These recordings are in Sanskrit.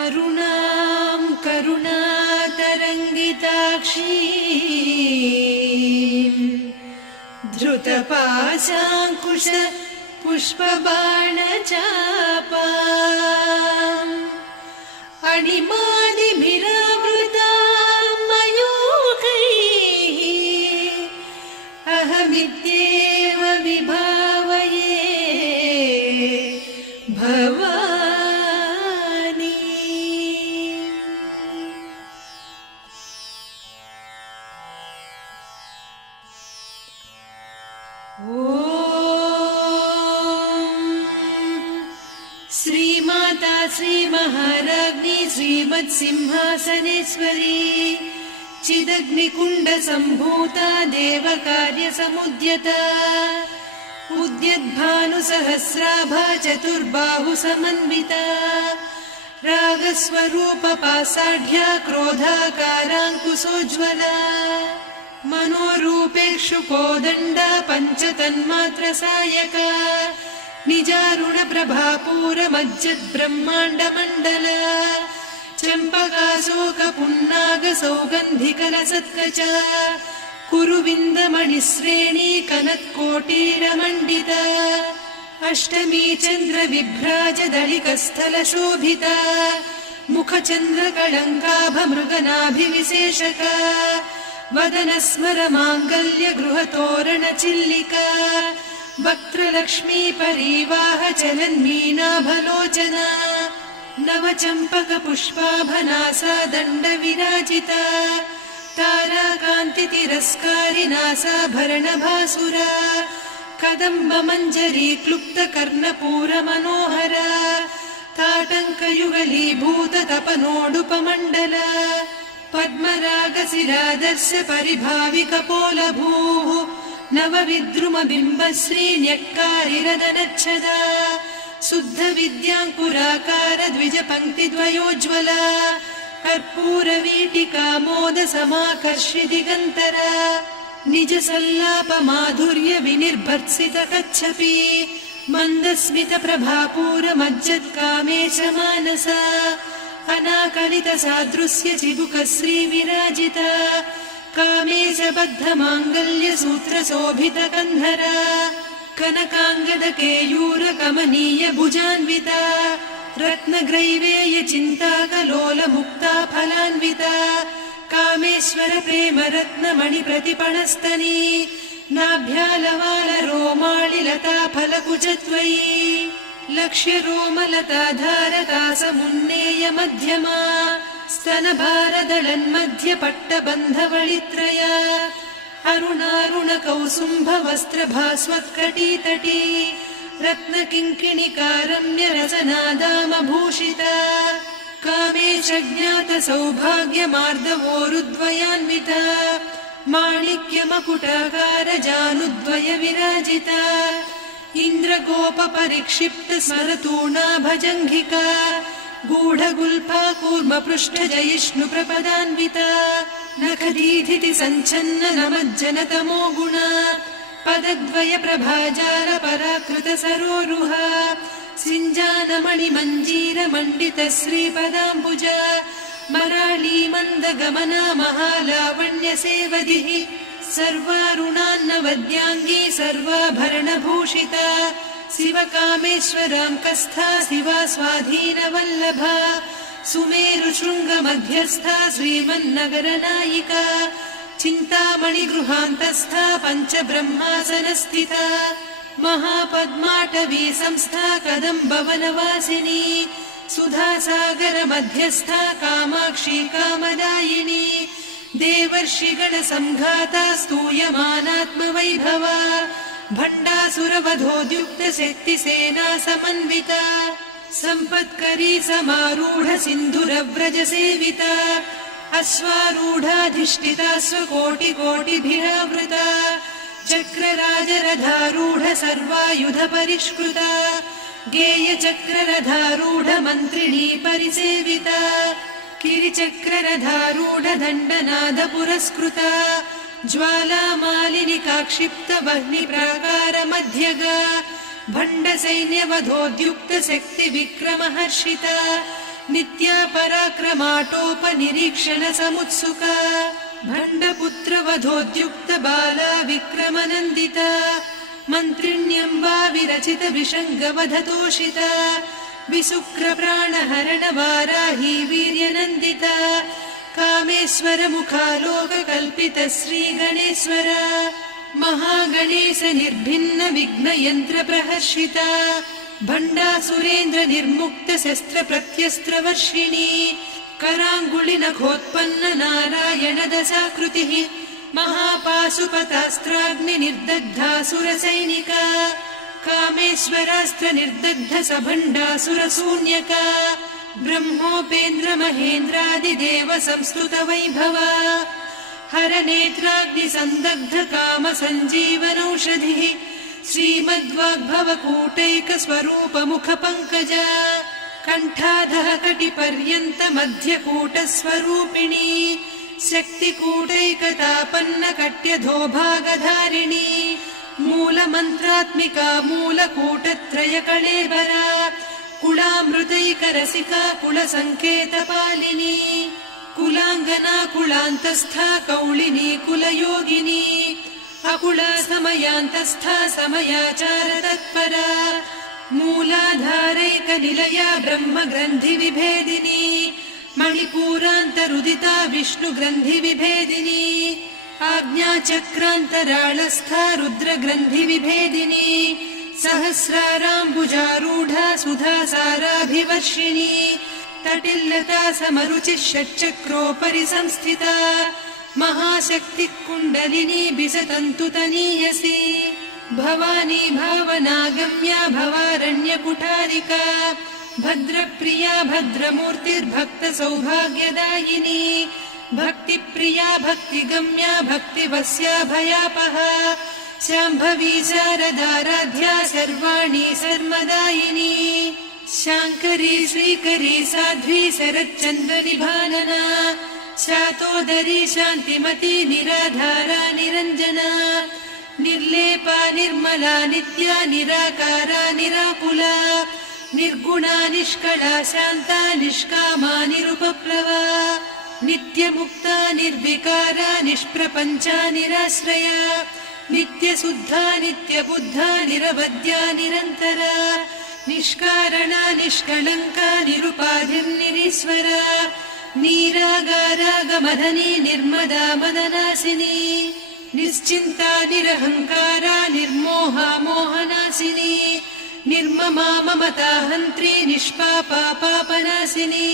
अरुणां करुणातरङ्गिताक्षीं धृतपाशाङ्कुश पुष्पबाणचापाम् अणिमादिभिरावृतां मयूखैः अहमित्येव विभावये भवानी। श्रीमाता श्रीमहाराज्ञी श्रीमत्सिंहासनेश्वरी चिदग्निकुण्डसम्भूता देवकार्यसमुद्यता उद्यद्भानुसहस्राभा चतुर्बाहुसमन्विता रागस्वरूपपासाढ्या क्रोधाकाराङ्कुशोज्ज्वला मनोरूपेक्षु कोदण्डा पञ्चतन्मात्रसायका निजारुणप्रभापूरमज्जद्ब्रह्माण्डमण्डला चम्पकाशोकपुन्नागसौगन्धिकलसत्कचा कुरुविन्दमणिश्रेणी कनत्कोटीरमण्डिता अष्टमी चन्द्रविभ्राजदलिकस्थलशोभिता मुखचन्द्रकळङ्काभमृगनाभिविशेषका वदनस्मरमाङ्गल्यगृहतोरणचिल्लिका वक्त्रलक्ष्मी परिवाह चलन्मीनाभलोचना नवचम्पकपुष्पाभनासा दण्डविराजिता ताराकान्तितिरस्कारिनासाभरणभासुरा कदम्बमञ्जरी क्लुप्तकर्णपूरमनोहरा ताटङ्कयुगलीभूततपनोडुपमण्डला पद्मरागशिरादर्श परिभाविकपोलभूः नवविद्रुमबिम्बश्रीन्यक्कारिरदनच्छदा शुद्धविद्याङ्कुराकार द्विजपङ्क्तिद्वयोज्ज्वला कर्पूरवीटिकामोदसमाकर्षि दिगन्तरा निजसल्लापमाधुर्यविनिर्भर्त्सितकच्छपि मन्दस्मितप्रभापूरमज्जत्कामेशमानसा अनाकलितसादृश्यचिबुकश्रीविराजिता कामेशबद्धमाङ्गल्यसूत्रशोभितकन्धरा कनकाङ्गदकेयूरकमनीयभुजान्विता रत्नग्रैवेयचिन्ताकलोलमुक्ता फलान्विता कामेश्वरप्रेमरत्नमणिप्रतिपणस्तनी नाभ्यालवालरोमाळिलता फलकुचत्वयी लक्ष्यरोमलताधारकासमुन्नेयमध्यमा स्तनभारदळन्मध्यपट्टबन्धवळित्रया अरुणारुणकौसुम्भवस्त्रभास्वत्कटीतटी रत्नकिङ्किणिकारम्यरसनादामभूषिता कामेशज्ञातसौभाग्यमार्दवोरुद्वयान्विता माणिक्यमकुटाकारजानुद्वय विराजिता इन्द्रगोपपरिक्षिप्तस्मरतूणाभजङ्घिका गूढगुल्फा कूर्मपृष्ठजयिष्णुप्रपदान्विता नखदीधिति सञ्छन्न नमज्जनतमो गुणा पदद्वयप्रभाजालपराकृतसरोरुहा सिञ्जानमणिमञ्जीरमण्डितश्रीपदाम्बुजा मराळीमन्दगमना महालावण्यसेवधिः सर्वारुणान्नवद्याङ्गी सर्वाभरणभूषिता शिवकामेश्वराङ्कस्था शिवा स्वाधीनवल्लभा सुमेरुशृङ्गमध्यस्था श्रीमन्नगरनायिका चिन्तामणिगृहान्तस्था पञ्चब्रह्मासनस्थिता महापद्माटवी संस्था कदम्बवनवासिनी सुधासागरमध्यस्था कामाक्षी कामदायिनी देवर्षिगणसङ्घाता स्तूयमानात्मवैभवा भण्डासुरवधोद्युक्तशक्तिसेना समन्विता सम्पत्करी समारूढ सिन्धुरव्रजसेविता अश्वारूढाधिष्ठिता स्वकोटिकोटिभिरावृता चक्रराजरथारूढ सर्वायुधपरिष्कृता गेयचक्ररथारूढ मन्त्रिणी परिसेविता किरिचक्ररथारूढ दण्डनाद पुरस्कृता ज्वालामालिनिकाक्षिप्तवह्निप्राकारमध्यगा भण्डसैन्यवधोद्युक्तशक्तिविक्रमहर्षिता नित्या पराक्रमाटोपनिरीक्षण समुत्सुका भण्डपुत्र वधोद्युक्त बाला विक्रमनन्दिता मन्त्रिण्यम्बा विरचित विषङ्गवधतोषिता विसुक्र प्राणहरण वाराही वीर्यनन्दिता कामेश्वर मुखालोककल्पित श्रीगणेश्वर महागणेश निर्भिन्न विघ्नयन्त्र प्रहर्षिता भण्डासुरेन्द्र निर्मुक्त शस्त्र प्रत्यस्त्र वर्षिणी कराङ्गुलि नखोत्पन्न नारायण दशाकृतिः महापाशुपतास्त्राग्नि निर्दग्धासुर सैनिका कामेश्वरास्त्र निर्दग्ध सभण्डासुर शून्यका ब्रह्मोपेन्द्र महेन्द्रादिदेव संस्तुत वैभवा हर नेत्राग्नि संदग्ध काम सञ्जीवनौषधिः श्रीमद्वाग्भव कूटैक स्वरूप मुख पंकजा कण्ठाधः कटिपर्यन्त मध्यकूट स्वरूपिणी शक्तिकूटैकतापन्न कट्यधोभागधारिणी मूल मन्त्रात्मिका मूलकूटत्रय कळेबरा कुलामृतैकरसिका कुलसङ्केतपालिनी कुलाङ्गना कुलान्तस्था कौलिनी कुलयोगिनी अकुला समयान्तस्था समयाचार तत्परा मूलाधारैक निलया ब्रह्म ग्रन्थि विभेदिनी मणिपूरान्तरुदिता विष्णु ग्रन्थि विभेदिनी आज्ञाचक्रान्तराळस्था रुद्र ग्रन्थि विभेदिनी सहस्राराम्बुजारूढा सुधा साराभिवर्षिणी तटिल्लता समरुचिः षट्चक्रोपरि संस्थिता महाशक्ति कुण्डलिनी बिसतन्तुतनीयसी भवानी भावनागम्या भवारण्य कुठारिका भद्रप्रिया भद्रमूर्तिर्भक्त सौभाग्यदायिनी भक्तिप्रिया भक्तिगम्या भक्तिवस्या भयापहा शाम्भवी शारदाराध्या सर्वाणि सर्वदायिनी शाङ्करी श्रीकरी साध्वी शरच्चन्द्र निभानना शातोदरी शान्तिमती निराधारा निरञ्जना निर्लेपा निर्मला नित्या निराकारा निराकुला निर्गुणा निष्कला शान्ता निष्कामा निरुपप्लवा नित्यमुक्ता निर्विकारा निष्प्रपञ्चा निराश्रया नित्यशुद्धा नित्यबुद्धा निरवद्या निरन्तरा निष्कारणा निष्कलङ्का निरुपाधिर्निरीश्वरा नीरागारागमधनी निर्मदा मदनासिनी निश्चिन्ता निरहङ्कारा निर्मोहा मोहनासिनी निर्ममा ममता हन्त्री निष्पापा पापनासिनी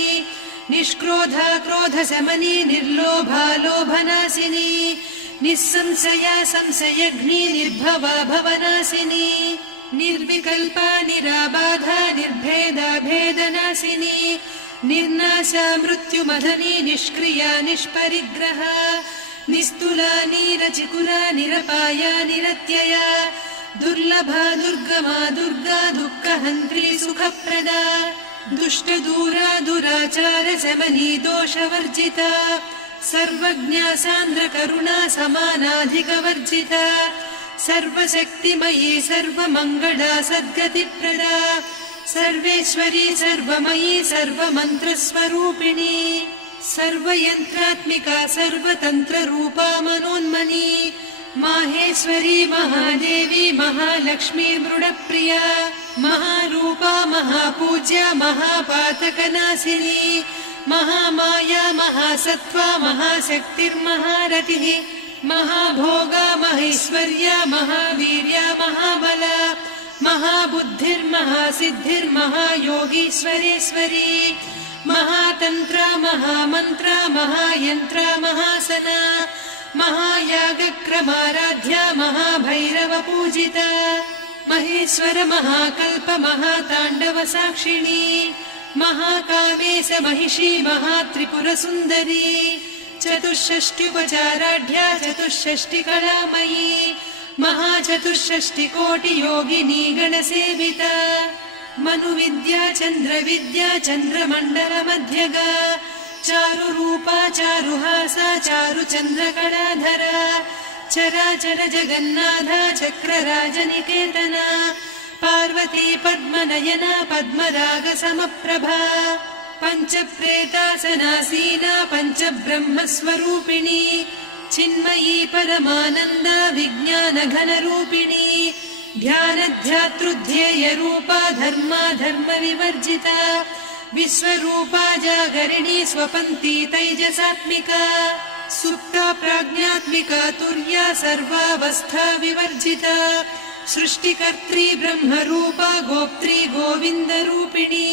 निष्क्रोधा क्रोधशमनी निर्लोभा लोभनासिनी निस्संशया संशयघ्नी निर्भवा भवनासिनी निर्विकल्पा निराबाधा निर्भेदा भेदनासिनी निर्नाशा मृत्युमधनी निष्क्रिया निष्परिग्रहा निस्तुला नीरचिकुरा निरपाया निरत्यया दुर्लभा दुर्गमा दुर्गा दुःखहन्त्री सुखप्रदा दुष्टदूरा दुराचार शमनी दोषवर्जिता सर्वज्ञा सान्द्र करुणा समानाधिकवर्जिता सर्वशक्तिमयी सर्वमङ्गला सद्गतिप्रदा सर्वेश्वरी सर्वमयी सर्वमन्त्रस्वरूपिणी सर्वयन्त्रात्मिका सर्वतन्त्ररूपा मनोन्मनी माहेश्वरी महादेवी महालक्ष्मी मृडप्रिया महारूपा महापूज्या महापातकनाशिनी महामाया महासत्त्वा महाशक्तिर्महारतिः महाभोगा महेश्वर्या महावीर्या महाबला महाबुद्धिर्महासिद्धिर्महायोगीश्वरेश्वरी महातन्त्रा महामन्त्रा महायन्त्रा महासना महायागक्रमाराध्या महाभैरव पूजिता महेश्वर महाकल्प महाताण्डव साक्षिणी महाकामेश महिषी महात्रिपुरसुन्दरी चतुष्षष्ट्युपचाराढ्या चतुष्षष्टिकलामयी महाचतुष्षष्टिकोटियोगिनी गणसेविता मनुविद्या चन्द्रविद्या चन्द्रमण्डलमध्यगा चारुरूपा चारुहासा चारुचन्द्रकलाधरा चराचर जगन्नाथा चक्रराजनिकेतना पार्वती पद्मनयना पद्मरागसमप्रभा पञ्चप्रेतासनासीना पञ्चब्रह्मस्वरूपिणी चिन्मयी परमानन्दा विज्ञानघनरूपिणी ध्यानध्यातृध्येयरूपा धर्मा धर्मविवर्जिता विश्वरूपा जागरिणी स्वपन्ती तैजसात्मिका सुप्ता प्राज्ञात्मिका तुर्या सर्वावस्था विवर्जिता सृष्टिकर्त्री ब्रह्मरूपा गोप्त्री गोविन्दरूपिणी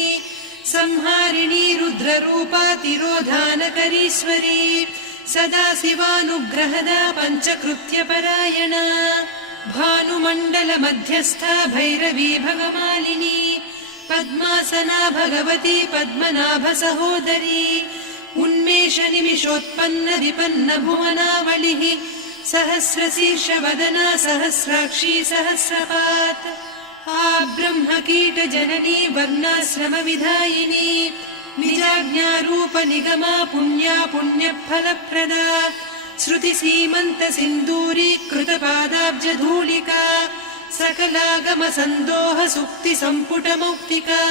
संहारिणी रुद्ररूपा तिरोधानकरीश्वरी सदाशिवानुग्रहदा पञ्चकृत्यपरायणा भानुमण्डलमध्यस्था भैरवी भगमालिनी पद्मासना भगवती पद्मनाभसहोदरी उन्मेषनिमिषोत्पन्न विपन्न भुवनावलिः सहस्रशीर्षवदना सहस्राक्षी सहस्रपात् ब्रह्मकीटजननी वर्णाश्रमविधायिनी निजाज्ञारूपनिगमा पुण्या पुण्यफलप्रदा श्रुतिसीमन्तसिन्दूरीकृतपादाब्जधूलिका सकलागमसन्दोहसुक्तिसम्पुटमौक्तिका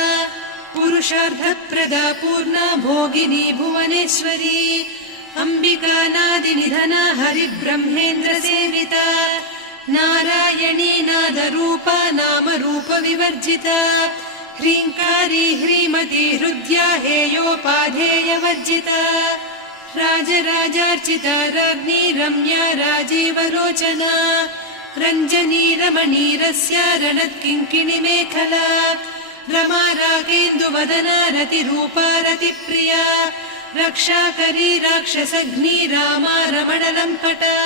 पुरुषार्थप्रदा पूर्णा भोगिनी भुवनेश्वरी अम्बिकानादिनिधना हरिब्रह्मेन्द्रसेविता नारायणी नादरूपा नामरूपविवर्जिता ह्रीङ्कारी ह्रीमती हृद्या हेयोपाधेयवर्जिता राजराजार्चिता राज्ञी रम्या राजीवलोचना रञ्जनी रमणीरस्या रणत्किङ्किणिमेखला रमा रागेन्दुवदना रतिरूपा रतिप्रिया रक्षाकरी राक्षसघ्नी रामा रमणलम्पटा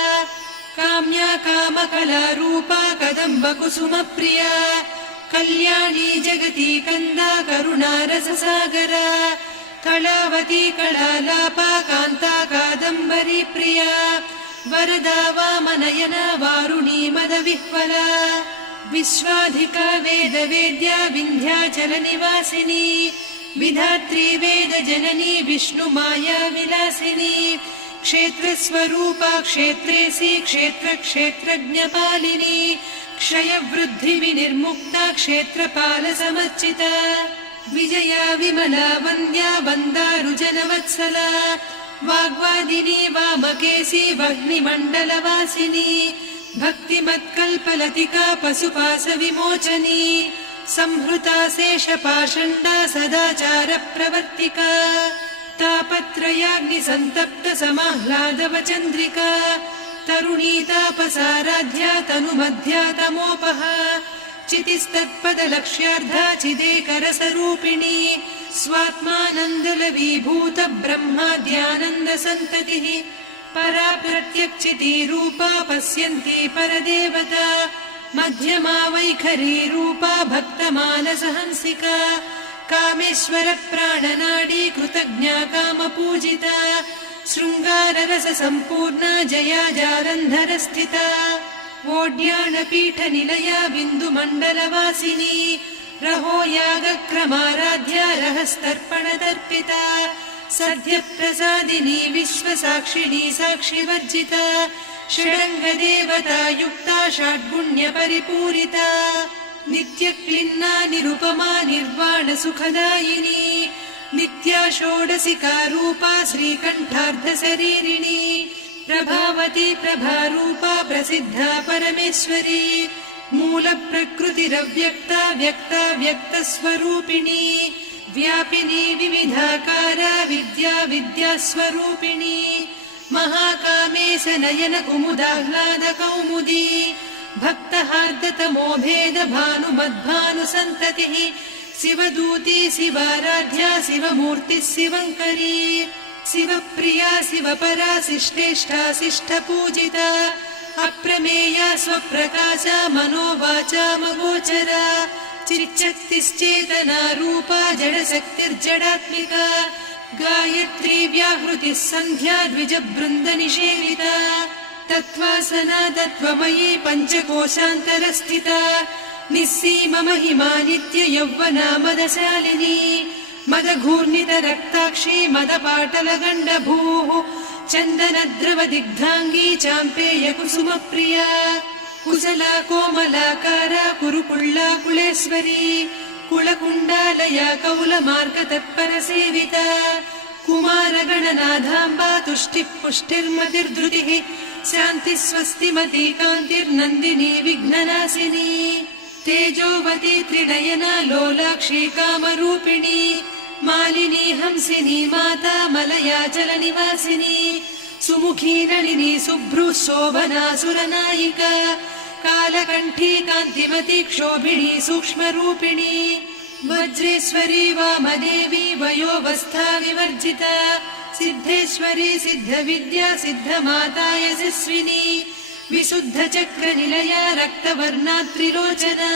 काम्या कामकलारूपा कदम्बकुसुमप्रिया कल्याणी जगती कन्दा करुणारससागरा कलावती कलालापा कान्ता कादम्बरी प्रिया वरदा वामनयना वारुणी मदविह्वला विश्वाधिका वेदवेद्या विन्ध्याचलनिवासिनी विधात्री वेदजननी विष्णुमाया विलासिनी क्षेत्रस्वरूपा क्षेत्रेसी क्षेत्रक्षेत्रज्ञपालिनी क्षयवृद्धिविनिर्मुक्ता क्षेत्रपालसमर्चिता विजया विमला वन्द्या वन्दारुजनवत्सला वाग्वादिनी वामकेशी वह्निमण्डलवासिनी भक्तिमत्कल्पलतिका पशुपाशविमोचनी संहृता शेषपाषण्डा सदाचारप्रवर्तिका तापत्रयाग्निसन्तप्त समाह्लादवचन्द्रिका तरुणी तापसाराध्या तनुमध्या तमोपहा चितिस्तत्पदलक्ष्यार्धा चिदेकरसरूपिणी स्वात्मानन्दलवीभूत ब्रह्माद्यानन्दसन्ततिः परा प्रत्यक्षितीरूपा पश्यन्ती परदेवता मध्यमा वैखरी रूपा भक्तमानसहंसिका कामेश्वर प्राणनाडी कृतज्ञा कामपूजिता शृङ्गाररस सम्पूर्णा जया जालन्धरस्थिता वोड्याणपीठनिलया बिन्दुमण्डलवासिनी रहो यागक्रमाराध्या रहस्तर्पणतर्पिता सद्यप्रसादिनी विश्वसाक्षिणी साक्षिवर्जिता षडङ्गदेवता युक्ता षड्गुण्यपरिपूरिता नित्यक्लिन्ना निरुपमा निर्वाणसुखदायिनी नित्या षोडशिका रूपा श्रीकण्ठार्धशरीरिणी प्रभावती प्रभारूपा प्रसिद्धा परमेश्वरी मूलप्रकृतिरव्यक्ता व्यक्ता व्यक्तस्वरूपिणी व्यापिनी विविधाकारा विद्या विद्यास्वरूपिणी महाकामेश नयन कुमुदाह्लाद कौमुदी भक्तहार्दतमो भेद भानुमद्भानुसन्ततिः शिवदूती शिवाराध्या शिवमूर्तिः शिवङ्करी शिवप्रिया शिवपरा शिष्टेष्टा शिष्टपूजिता अप्रमेया स्वप्रकाशा मनोवाचामगोचरा चिच्चक्तिश्चेतना रूपा जडशक्तिर्जडात्मिका गायत्री व्याहृतिः सन्ध्या द्विजबृन्दनिषेविता तत्त्वासना तत्त्वमयी पञ्चकोशान्तरस्थिता निस्सीम महिमा नित्य यौवना मदशालिनी मदघूर्णितरक्ताक्षी मदपाटलगण्डभूः चन्दनद्रवदिग्धाङ्गी चाम्पेय कुसुमप्रिया कुशला कोमलाकारा कुरुकुळ्ळा कुलेश्वरी कुलकुण्डालया कौलमार्गतत्परसेविता कुमारगणनाथाम्बा तुष्टिः पुष्टिर्मतिर्धृतिः शान्तिः स्वस्तिमती कान्तिर्नन्दिनी विघ्ननाशिनी तेजोवती त्रिनयना लोलाक्षी कामरूपिणी मालिनी हंसिनी माता मलया जलनिवासिनी सुमुखी नलिनी शुभ्रुः शोभना सुरनायिका कालकण्ठी कान्तिमती क्षोभिणी सूक्ष्मरूपिणी वज्रेश्वरी वामदेवी वयोवस्था विवर्जिता सिद्धेश्वरी सिद्धविद्या सिद्धमाता यशस्विनी विशुद्धचक्रनिलया रक्तवर्णा त्रिलोचना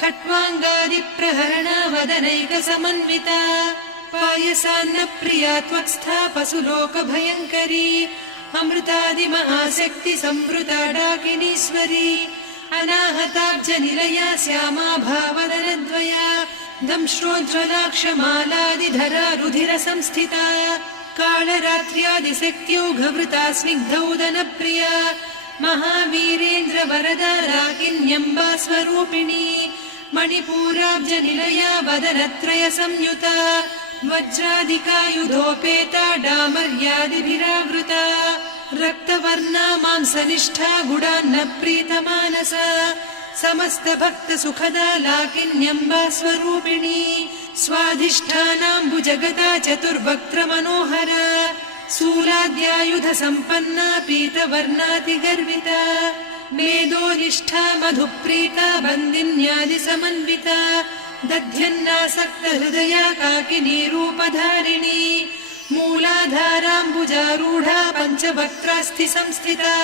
खट्वाङ्गादिप्रहरणा वदनैकसमन्विता पायसान्नप्रिया त्वक्स्था पशुलोकभयङ्करी अमृतादिमहाशक्ति संवृता डाकिनीश्वरी अनाहताब्जनिलया श्यामा भावदनद्वया दंश्रोज्ज्वलाक्षमालादिधरा रुधिरसंस्थिता कालरात्र्यादिशक्त्यौघवृता स्निग्धौदनप्रिया महावीरेन्द्रवरदा राकिन्यम्बा स्वरूपिणी मणिपूराब्जनिलया वदनत्रय संयुता वज्रादिकायुधोपेता डामर्यादिभिरावृता रक्तवर्णा मांसनिष्ठा गुडान्नप्रीतमानसा समस्तभक्तसुखदा लाकिन्यम्बा स्वरूपिणी स्वाधिष्ठानाम्बुजगता चतुर्वक्त्रमनोहरा शूलाद्यायुधसम्पन्ना पीतवर्णातिगर्विता मेदोनिष्ठा मधुप्रीता बन्दिन्यादिसमन्विता दध्यन्नासक्तहृदया काकिनी रूपधारिणी मूलाधाराम्बुजारूढा पञ्चवक्त्रास्थि संस्थिता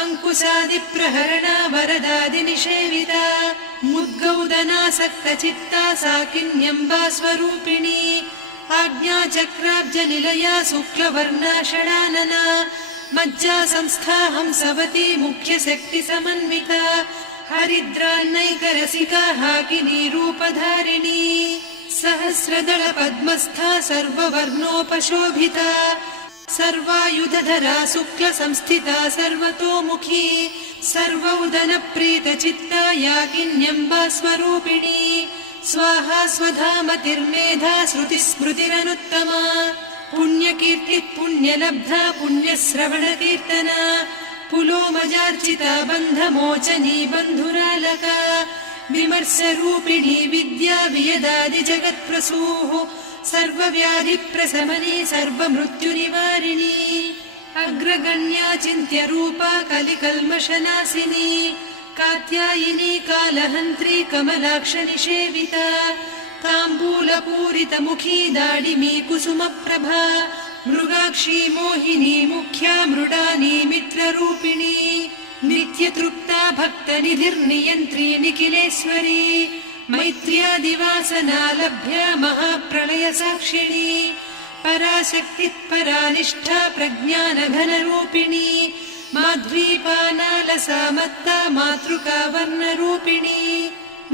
अङ्कुशादिप्रहरणा वरदादिनिषेविता मुद्गौदनासक्तचित्ता साकिन्यम्बा स्वरूपिणी आज्ञाचक्राब्जनिलया शुक्लवर्णा षडानना मज्जा संस्था हंसवती मुख्यशक्तिसमन्विता हरिद्रान्नैकरसिका हाकिनी रूपधारिणी सहस्रदल पद्मस्था सर्ववर्णोपशोभिता सर्वायुधधरा शुक्लसंस्थिता सर्वतोमुखी सर्वौदनप्रीतचित्ता याकिन्यम्बा स्वरूपिणी स्वाहा स्वधामतिर्मेधा श्रुतिस्मृतिरनुत्तमा पुण्यकीर्तिः पुण्यलब्धा पुण्यश्रवणकीर्तना पुलोमजार्चिता बन्धमोचनी बन्धुरालका विमर्शरूपिणी विद्या वियदादिजगत्प्रसूः सर्वव्याधिप्रशमनी सर्वमृत्युनिवारिणी अग्रगण्या चिन्त्यरूपा कलिकल्मषनाशिनी कात्यायिनी कालहन्त्री कमलाक्षनिषेविता ताम्बूलपूरितमुखी दाडिमी कुसुमप्रभा मृगाक्षी मोहिनी मुख्या मृडानी मित्ररूपिणी नित्यतृप्ता भक्तनिधिर्नियन्त्री निखिलेश्वरी मैत्र्यादिवासना लभ्या महाप्रलयसाक्षिणी पराशक्तिः परानिष्ठा प्रज्ञानघनरूपिणी माध्वीपानालसा मत्ता मातृका वर्णरूपिणी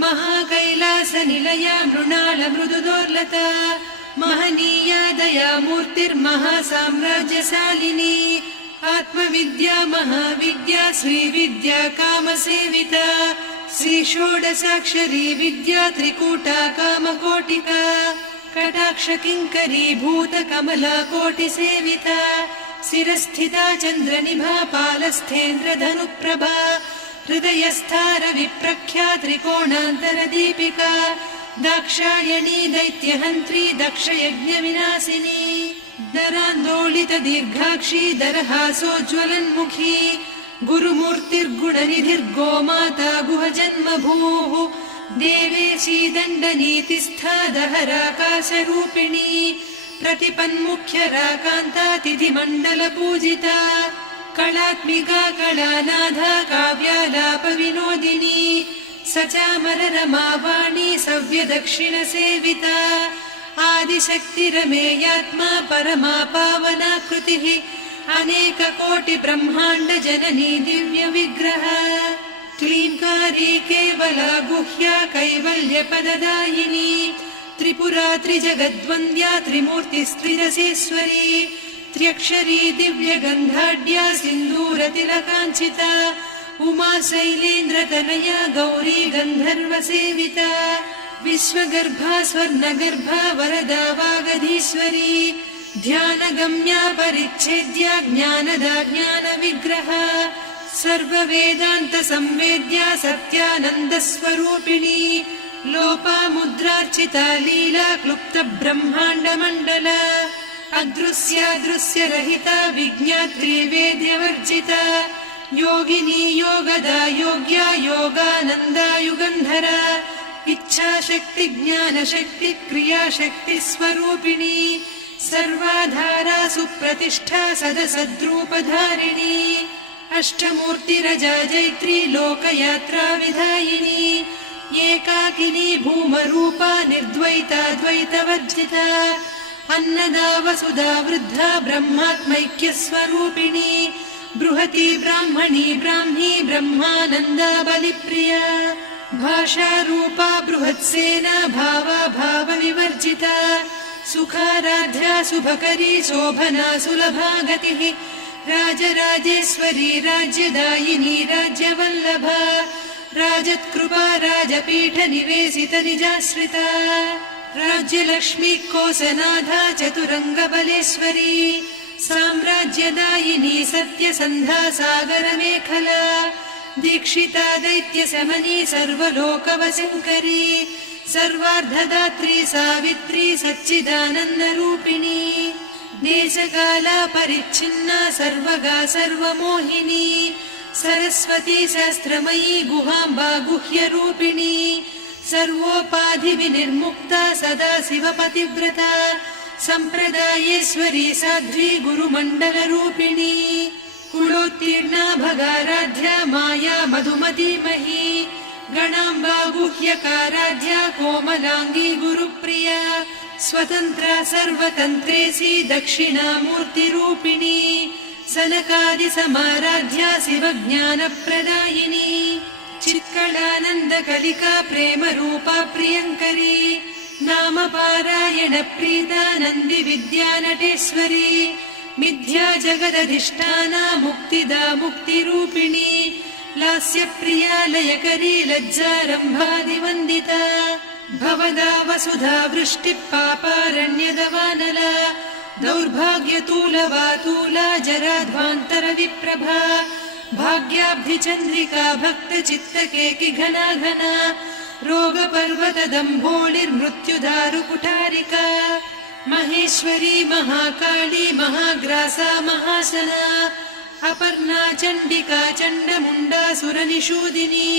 महाकैलासनिलया मृणालमृदुदोर्लता महनीया दया मूर्तिर्महासाम्राज्यशालिनी आत्मविद्या महाविद्या श्रीविद्या कामसेविता श्रीषोडशाक्षरी विद्या त्रिकूटा कामकोटिका कटाक्षकिङ्करी भूतकमला कोटिसेविता शिरस्थिता चन्द्रनिभा पालस्थेन्द्रधनुप्रभा हृदयस्था रविप्रख्या त्रिकोणान्तरदीपिका दाक्षायणी दैत्यहन्त्री दक्षयज्ञविनाशिनी दरान्दोलितदीर्घाक्षी दरहासोज्ज्वलन्मुखी गुरुमूर्तिर्गुणनिधिर्गोमाता गुहजन्मभूः देवेशी दण्डनीतिस्था दहराकाशरूपिणी प्रतिपन्मुख्यराकान्ता तिथिमण्डलपूजिता कलात्मिका कलानाथा काव्यालापविनोदिनी सचामररमावाणी सव्यदक्षिणसेविता आदिशक्तिरमेयात्मा परमा पावनाकृतिः अनेककोटिब्रह्माण्डजननी दिव्यविग्रह क्लीङ्कारी केवला गुह्या कैवल्यपददायिनी त्रिपुरा त्रिजगद्वन्द्या त्रिमूर्तिस्त्रिदशेश्वरी त्र्यक्षरी दिव्यगन्धाढ्या सिन्दूरतिलकाञ्चिता उमा शैलेन्द्रतनया गौरी गन्धर्वसेविता विश्वगर्भा स्वर्णगर्भा वरदा वागधीश्वरी ध्यानगम्या परिच्छेद्या ज्ञानदा ज्ञानविग्रहा सर्ववेदान्त संवेद्या सत्यानन्दस्वरूपिणी लोपामुद्रार्चिता लीला क्लुप्त ब्रह्माण्डमण्डला अदृश्यादृश्यरहिता विज्ञात्री वेद्यवर्जिता योगिनी योगदा योग्या योगानन्दा युगन्धरा इच्छाशक्ति ज्ञानशक्ति क्रियाशक्ति स्वरूपिणी सर्वाधारा सुप्रतिष्ठा सदसद्रूपधारिणी अष्टमूर्तिरजा जैत्री लोकयात्रा विधायिनी एकाकिनी भूमरूपा निर्द्वैता द्वैतवर्जिता अन्नदा वसुधा वृद्धा ब्रह्मात्मैक्यस्वरूपिणी बृहती ब्राह्मणी ब्राह्मी ब्रह्मानन्दा बलिप्रिया भाषारूपा बृहत्सेना भावा भावविवर्जिता सुखाराध्या शुभकरी शोभना सुलभा गतिः राजराजेश्वरी राज्यदायिनी राज्यवल्लभा राजत्कृपा राजपीठ निवेशित निजाश्रिता राज्यलक्ष्मी कोसनाधा चतुरङ्गबलेश्वरी साम्राज्यदायिनी सत्यसन्धा सागरमेखला दीक्षिता दैत्यशमनी सर्वलोकवशङ्करी सर्वार्धदात्री सावित्री सच्चिदानन्दरूपिणी देशकाला परिच्छिन्ना सर्वगा सर्वमोहिनी सरस्वती शास्त्रमयी गुहाम्बा गुह्यरूपिणी सर्वोपाधिविनिर्मुक्ता सदा शिवपतिव्रता सम्प्रदायेश्वरी साध्वी गुरुमण्डलरूपिणी कुलोत्तीर्णा भगाराध्या माया मधुमतीमही गणाम्बा गुह्यकाराध्या कोमलाङ्गी गुरुप्रिया स्वतन्त्रा सर्वतन्त्रेसी दक्षिणामूर्तिरूपिणी सनकादिसमाराध्या शिवज्ञानप्रदायिनी चित्कलानन्दकलिका प्रेमरूपा प्रियङ्करी नामपारायण प्रीता नन्दिविद्यानटेश्वरी मिथ्या जगदधिष्ठाना मुक्तिदा मुक्तिरूपिणी लास्यप्रिया लयकरी लज्जारम्भादिवन्दिता भवदा वसुधा वृष्टिः पापारण्यदवानला दौर्भाग्यतूलवातूला जराध्वान्तरविप्रभा भाग्याब्धिचन्द्रिका भक्तचित्तकेकि घना घना रोगपर्वतदम्भोलिर्मृत्युदारुकुठारिका महेश्वरी महाकाली महाग्रासा महाशना अपर्णा चण्डिका चण्डमुण्डा सुरनिषूदिनी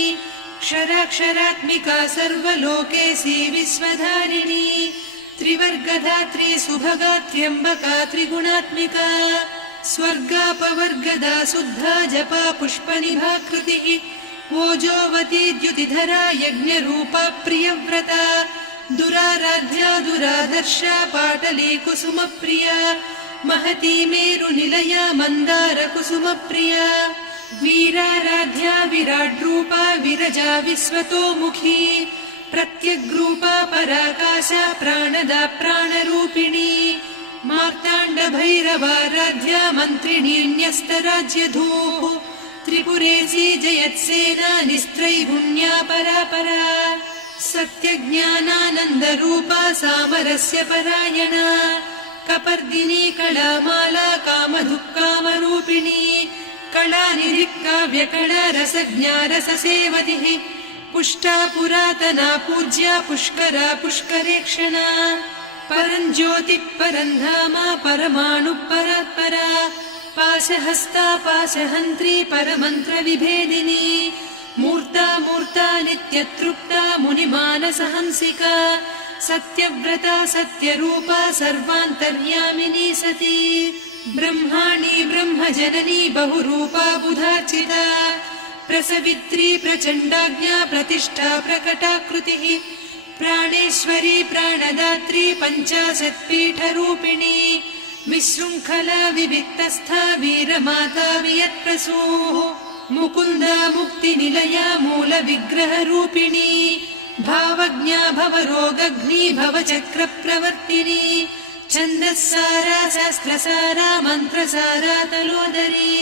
क्षराक्षरात्मिका सर्वलोकेशी विश्वधारिणी त्रिवर्गधात्री सुभगा त्र्यम्बका त्रिगुणात्मिका स्वर्गापवर्गदा शुद्धा जपा पुष्पनिभाकृतिः ओजोवती द्युतिधरा यज्ञरूपा प्रियव्रता दुराराध्या दुरादर्शा पाटली कुसुमप्रिया महती मेरुनिलया मन्दार कुसुमप्रिया वीराराध्या विराड्रूपा विरजा विश्वतोमुखी प्रत्यग्रूपा पराकाशा प्राणदा प्राणरूपिणी मार्ताण्ड भैरवाराध्या मन्त्रिणी न्यस्तराज्यधूः त्रिपुरेशी जयत्सेना निस्त्रैगुण्या परापरा सत्यज्ञानानन्दरूपा सामरस्य परायणा कपर्दिनी कलामाला कामधुक्कामरूपिणी कलानिधिकाव्यकला रसज्ञा रससेवतिः पुष्टा पुरातना पूज्या पुष्करा पुष्करेक्षणा परञ्ज्योतिः परन्धामा परमाणुः परात्परा पाशहस्ता पाशहन्त्री परमन्त्रविभेदिनी मूर्ता मूर्ता नित्यतृप्ता मुनिमानसहंसिका सत्यव्रता सत्यरूपा सर्वान्तर्यामिनी सती ब्रह्माणी ब्रह्मजननी बहुरूपा बुधार्चिता प्रसवित्री प्रचण्डाज्ञा प्रतिष्ठा प्रकटाकृतिः प्राणेश्वरी प्राणदात्री पञ्चाशत्पीठरूपिणी विशृङ्खला विविक्तस्था वीरमाता वियत्प्रसूः मुकुन्दा मुक्तिनिलया मूलविग्रहरूपिणी भावज्ञा भवरोगघ्नी भवचक्रप्रवर्तिनी छन्दस्सारा शास्त्रसारा मन्त्रसारा तलोदरी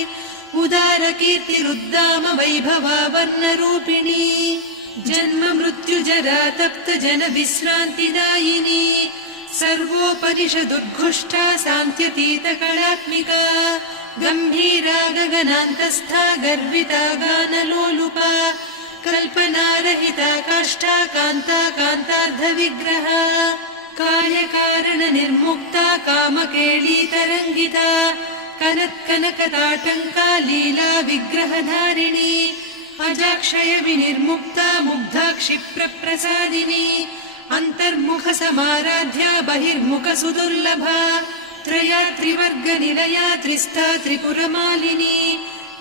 उदारकीर्तिरुद्दाम वैभवा वर्णरूपिणी जन्म मृत्यु जरा तप्त जन विश्रान्तिदायिनी सर्वोपनिषदुद्घुष्टा सान्त्यतीत कलात्मिका गम्भीरा गगनान्तस्था गर्विता गानलोलुपा कल्पनारहिता काष्ठा कान्ता कान्तार्धविग्रहा कार्यकारण निर्मुक्ता कामकेली तरङ्गिता कनत्कनकताटङ्का लीला विग्रहधारिणी अजाक्षय विनिर्मुक्ता मुग्धा क्षिप्रप्रसादिनी अन्तर्मुख समाराध्या बहिर्मुख सुदुर्लभा त्रया त्रिवर्ग निलया त्रिस्था त्रिपुरमालिनी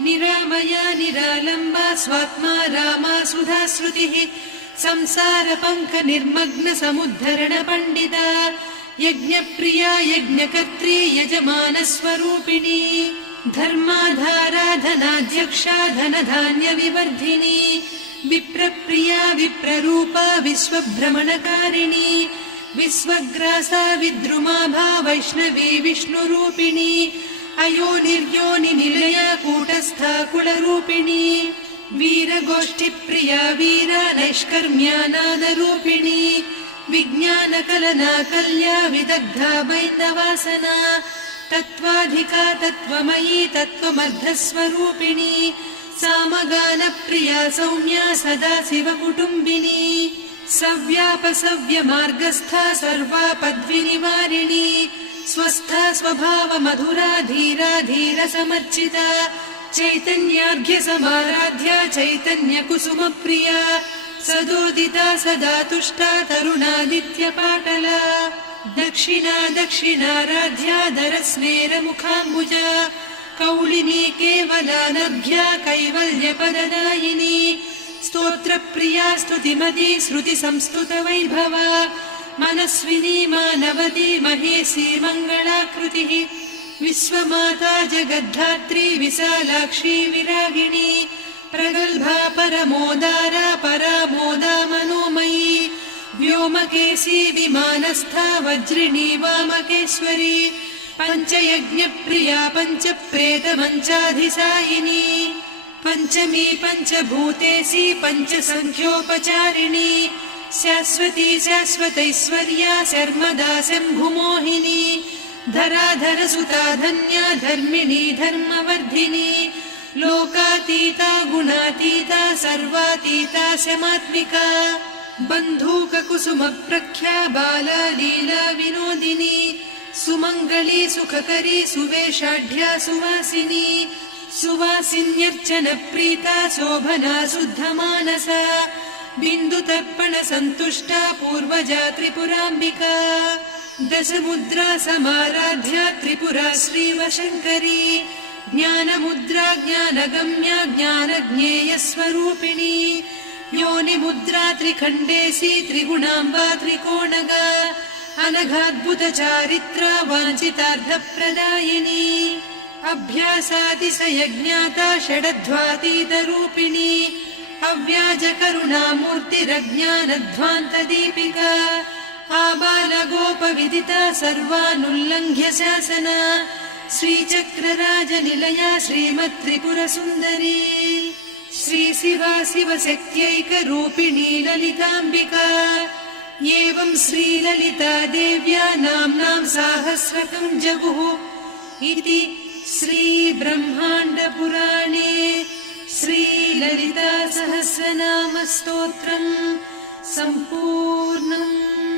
निरामया निरालम्बा स्वात्मा रामा सुधा श्रुतिः संसार पङ्क निर्मग्न समुद्धरण पण्डिता यज्ञप्रिया यज्ञकर्त्री यजमान स्वरूपिणी धर्माधाराधनाध्यक्षा धनधान्य विवर्धिनी विप्रप्रिया विप्ररूपा विश्वभ्रमणकारिणी विश्वग्रासा विद्रुमाभा वैष्णवी विष्णुरूपिणी अयोनिर्योनि निलया कूटस्था कुलरूपिणी वीरगोष्ठिप्रिया वीरा नैष्कर्म्यानादरूपिणी विज्ञानकलना कल्या विदग्धा बैन्दवासना तत्त्वाधिका तत्त्वमयी तत्त्वमर्धस्वरूपिणी सामगानप्रिया सौम्या सदा शिवकुटुम्बिनी सव्यापसव्यमार्गस्था सर्वा पद्विनिवारिणी स्वस्था स्वभाव मधुरा धीरा धीर समर्चिता चैतन्यार्घ्य समाराध्या चैतन्य कुसुम प्रिया सदोदिता सदा तुष्टा तरुणादित्य पाटला दक्षिणा दक्षिणाराध्या दरस्मेर मुखाम्बुजा कौलिनी केवलानभ्या कैवल्य पददायिनी स्तोत्रप्रिया स्तुतिमती श्रुति संस्तुत वैभवा मनस्विनी मानवती महेशी मङ्गलाकृतिः विश्वमाता जगद्धात्री विशालाक्षी विरागिणी प्रगल्भा परमोदारा परामोदा मनोमयी व्योमकेशी विमानस्था वज्रिणी वामकेश्वरी पञ्चयज्ञप्रिया पञ्चप्रेतमञ्चाधिसायिनी पञ्चमी पञ्चभूतेशी पञ्चसङ्ख्योपचारिणी शाश्वती शाश्वतैश्वर्या शर्मदा शम्भुमोहिनी धराधरसुता धन्या धर्मिणी धर्मवर्धिनी लोकातीता गुणातीता सर्वातीता शमात्मिका बन्धूककुसुमप्रख्या बाला लीला विनोदिनी सुमङ्गली सुखकरी सुवेशाढ्या सुवासिनी सुवासिन्यर्चनप्रीता शोभना शुद्धमानसा बिन्दुतर्पण सन्तुष्टा पूर्वजा त्रिपुराम्बिका दशमुद्रा समाराध्या त्रिपुरा श्रीवशङ्करी ज्ञानमुद्रा ज्ञानगम्या ज्ञानज्ञेयस्वरूपिणी योनिमुद्रा त्रिखण्डेशी त्रिगुणाम्बा त्रिकोणगा अनघाद्भुत चारित्रा वाञ्छितार्थप्रदायिनी अभ्यासातिशयज्ञाता षडध्वातीतरूपिणी अव्याजकरुणामूर्तिरज्ञानध्वान्तदीपिका आबालगोपविदिता सर्वानुल्लङ्घ्य शासना श्रीचक्रराजनिलया श्रीमत्त्रिपुरसुन्दरी श्रीशिवा शिवशक्त्यैकरूपिणी ललिताम्बिका एवं श्रीललिता देव्या नाम्नां साहस्रकं जगुः इति श्रीब्रह्माण्डपुराणे श्रीललिता सहस्रनामस्तोत्रम् सम्पूर्णम्।